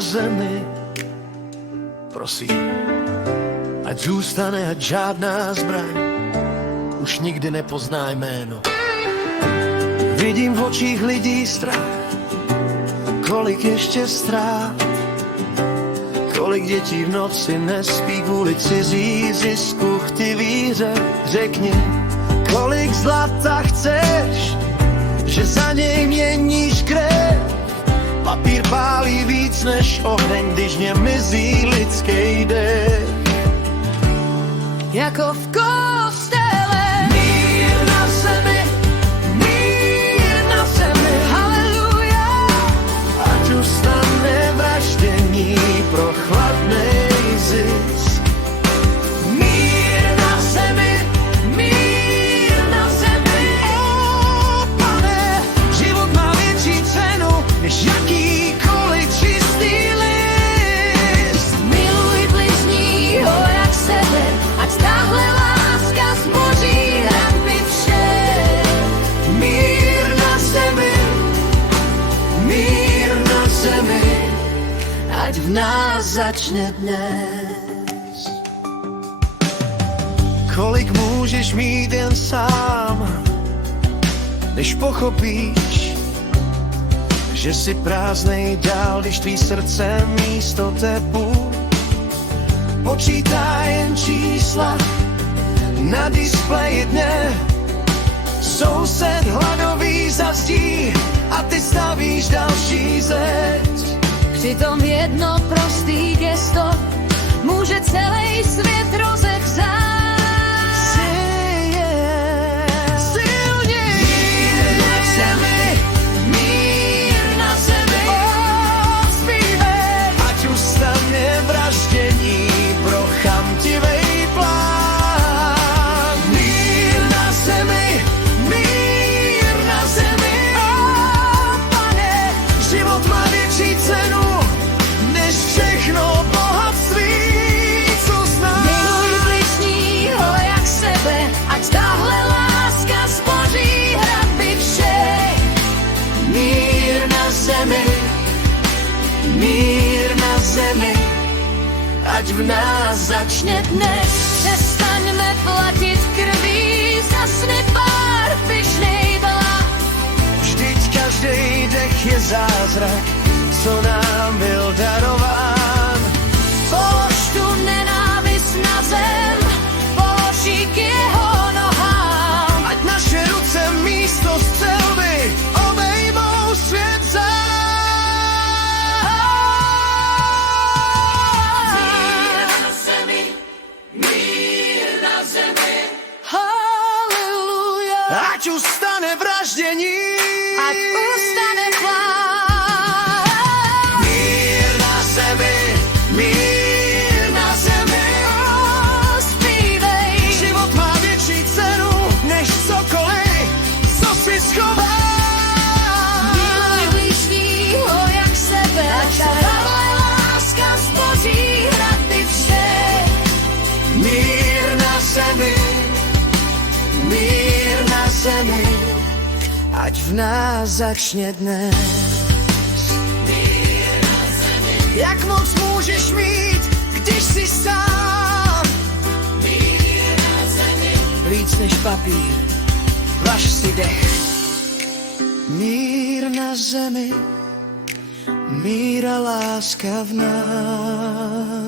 na zemi. Prosím, ať zůstane, ať žádná zbraň už nikdy nepozná jméno. Vidím v očích lidí strach, kolik ještě strát, kolik dětí v noci nespí kvůli cizí zisku chtivý hře. Řekni, kolik zlata chceš, že za něj měníš krev. Papír pálí víc než oheň, když mě mizí lidský dech. Jako v kostele. Mír na zemi, mír na zemi. Haleluja. Ať ustane vraždění pro chladnej zisk. Mír na zemi, mír na zemi. O, Pane, život má větší cenu než jakýkoliv čistý list. Miluj bližního jak sebe, ať tahle láska zboří hradby vše. Mír na zemi, mír na zemi. Ať v nás začne dnes. Kolik můžeš mít jen sám, než pochopíš, že si prázdnej dál, když tvý srdce místo tepu počítá jen čísla na displeji dne. Soused hladový zazdí a ty stavíš další zeď. Přitom jedno prostý gesto může celý svět rozevzát. Mír na zemi, mír na zemi. Zpívej. Ať ustane vraždění pro chamtivej plán. Mír na zemi, mír na zemi. Pane, Život má větší cenu než všechno bohatství, co znám. miluj bližního jak sebe, ať tahle láska zboří hradby vše. Mír na zemi, mír na zemi. Ať v nás začne dnes. Přestaňme platit krví za sny pár pyšnej vlád. Vždyť každý dech je zázrak, co nám byl darován. Polož tu nenávist na zem, polož ji k jeho nohám. Ať naše ruce místo střelby obejmou svět sám. Mír na zemi, mír na zemi. Haleluja. Ať ustane vraždění. Ať ustane plán. Mír na zemi, mír na zemi. Zpívej. Život má větší cenu než cokoliv, co si schová. Miluj bližního jak sebe, ať tahle láska zboří hradby vše. Mír na zemi, mír na zemi. Ať v nás začne dnes. Mír na zemi. Jak moc můžeš mít, když jsi sám? Mír na zemi. Víc než papír, važ si dech. Mír na zemi, mír a láska v nás.